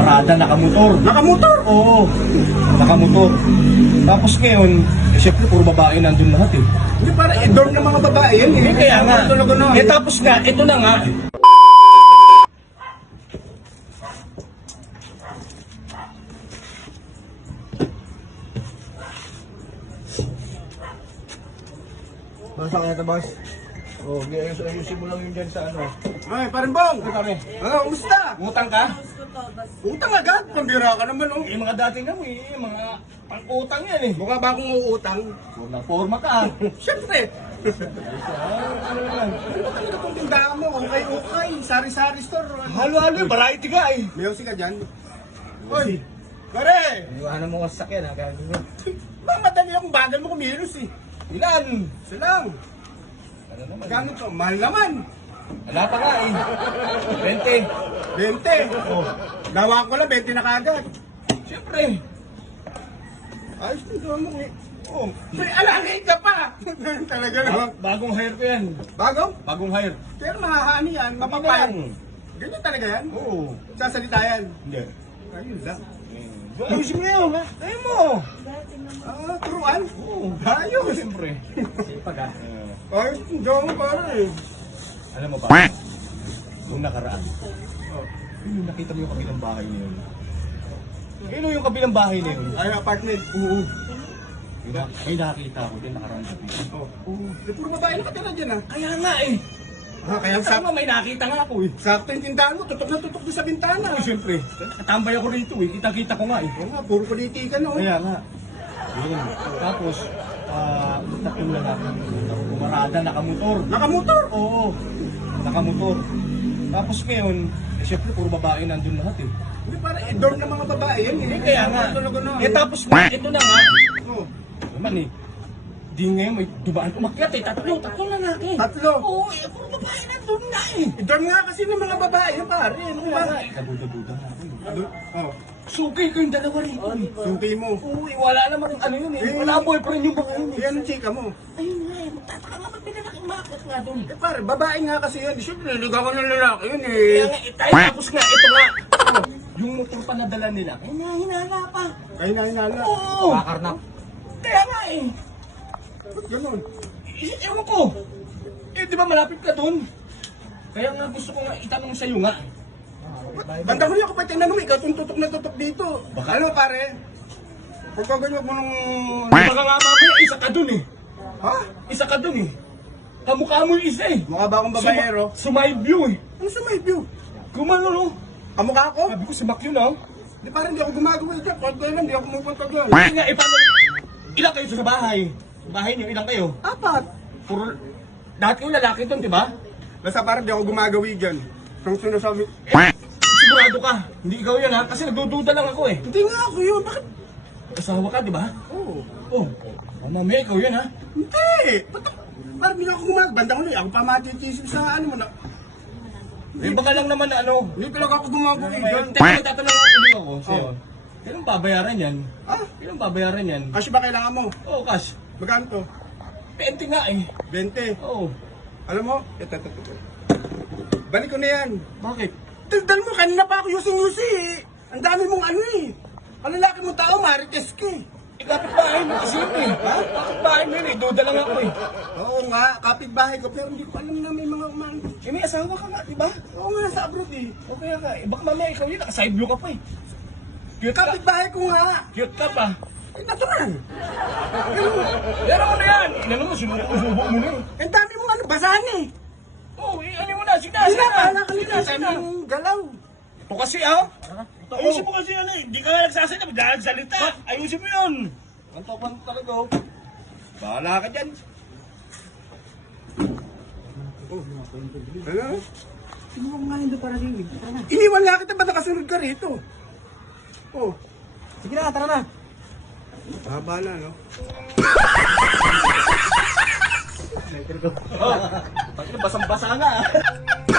barada, nakamotor. Nakamotor? Oo, nakamotor. Tapos ngayon, syempre puro babae nandun lahat eh. Hindi, para i-dorm ng mga babae yan eh. Kaya nga. Talaga na. Eh tapos nga, ito na nga. Basta ka na ito, boss. Oh, ayusin mo lang yun dyan sa ano. Ay, parin bong! Pare, Ano, kumusta? utang ka? Utang agad? Pambira ka naman, oh. Eh, mga dating nga mga pang-utang yan eh. Mukha ba akong uutang? Forma ka. Siyempre. Ano naman? Ano ba talaga itong tindahan mo? Ukay-ukay, sari-sari store. Halo-halo, variety ka eh. May ka dyan? Uy! Pare! Iwanan mo sa sakyan ha, gagawin mo. Baka madali akong bagal mo kumilos eh. Ilan? Isa lang. Ano naman? Gano'n to? Mahal naman. Wala pa nga eh. 20. 20. Oh, Gawa ko lang, 20 na kagad. siyempre. Ayos na doon mo eh. Oh, May alangay ka pa! Talaga naman. bagong hire ko yan. Bago? Bagong hire. Pero mahahani yan, mapapayang. Ganyan talaga yan? Oo. Sasalita yan. Hindi. Ayun lang. Ayusin mo yun ha. Ayaw mo. Ah, turuan? Oo. Ayos! Siyempre. Sipag ha. Ayos, hindi ako para eh. Alam mo ba? Nung nakaraan. Yung nakita mo yung kabilang bahay na yun. Ano yung kabilang bahay na yun? Ay, apartment. Oo. May nakita ko din nakaraan sa video. Oh. Puro babae na katira dyan ah. Kaya nga eh. Kaya Tama, may nakita nga ako eh. sakto yung tindahan mo, tutok na tutok doon sa bintana. Oo, siyempre. Katambay ako rito eh. Kita-kita ko nga eh. Oo nga, puro politikan oh. Kaya nga. Yun. Tapos, tatlong lalaki. Bumarada, nakamotor. Nakamotor? Oo. Nakamotor. Tapos ngayon, syempre puro babae nandun lahat eh. Hindi, para i-dorm ng mga babae yan eh. Kaya nga. Talaga na. Eh tapos nga, ito na nga. Oh. Naman eh. Di ngayon may dumaan umakyat eh. Tatlo lalaki. Tatlo. Oo, eh, puro babae nandun na eh. I-dorm nga kasi ng mga babae yan pare. Ano ba? Kabuda-buda na ako eh. Ano? Oh. Sugay kayong dalawa rito eh. Suki mo. Oo, eh, wala naman ano yun eh. Wala boyfriend yung mga yun eh. Yan ang chika mo. Ayun nga eh, magtataka nga ba't pinalaking makit nga doon. Eh pare, babae nga kasi yan. Siyempre, niligaw ko ng lalaki yun eh. Kaya nga, tayo tapos nga, ito nga. Oh, yung motor pa nadala nila, eh nahinala pa. Kaya na. Oo. Kakarnap. Kaya nga eh. Ba't ganun? Ewan ko. Eh, di ba malapit ka doon? Kaya nga gusto ko nga itanong sa'yo nga. Banda ko niya ako pa tinanong, ikaw itong tutok na tutok dito. Baka- Ano pare? Pagkaganyan mo nung... Baka nga mamaya, isa ka doon eh. Ha? Isa ka doon eh. Kamukha mo yung isa eh. Mukha ba akong babaero? Sa my view eh. Ano sa may view? Gumano no? Kamukha ako? Sabi ko si Mac yun ah. Di parang hindi ako gumagawa dyan. Kahit kailan, hindi ako pumunta dyan. Hindi nga, paano? Ilan kayo sa bahay? Sa bahay niyo, ilan kayo? Apat. Puro... Dati yung lalaki doon, di ba? Basta parang hindi ako gumagawi dyan. Ang sinasabi, Sigurado ka. Hindi ikaw yan ha. Kasi nagdududa lang ako eh. hindi nga ako yun. Bakit? Asawa ka, di ba? Oo. Oh. Mamaya ikaw yan ha. Hindi. Ba't ako? Parang hindi ako gumagawa. Banda ko na ako pa matitisip sa ano mo na. Eh baka lang naman na ano. Hindi talaga ako gumagawa dyan. Teka, tatanong ulit ako sa'yo. Oh. Kailan babayaran yan? Ah, Kailan babayaran yan? kasi ba kailangan mo? Oo, cash. Magkano to? 20 nga eh. 20. Oo. Alam mo? Ito. Balik ko na yan. Bakit? Tildal mo, kanina pa ako yusi-yusi eh. Ang dami mong ano eh. Ang lalaki mong tao, marites ka eh. Eh, kapit-bahay mo kasi yun eh. Ha? Kapit-bahay mo yun eh. Duda lang ako eh. Oo nga, kapitbahay ko, pero hindi ko alam na may mga umano. Eh, may asawa ka nga, di ba? Oo nga, nasa abroad eh. O kaya nga eh. Baka mamaya ikaw yun. Naka-side view ka pa eh. Cute ka. Kapitbahay ko nga. Cute ka pa. Eh, natural. Pero ano yan? Inano mo, sinubo mo na eh. Ang dami mong ano, basahan eh. Oo, ano mo na. Sige na, Hindi sige na, na. pahala ka nila. Sige Sa na. aming galaw. Ito kasi ah. Ayusin mo kasi ano eh. Hindi ka nga nagsasalita. Nagsasalita. Ayusin mo yun. Panto talaga oh. Bahala ka dyan. Ano? Sino mo nga hindi para rin? Iniwan nga kita, ba't nakasunod ka rito? Oh, Sige na, tara na. bahala no? Oh, basang-basa nga ah.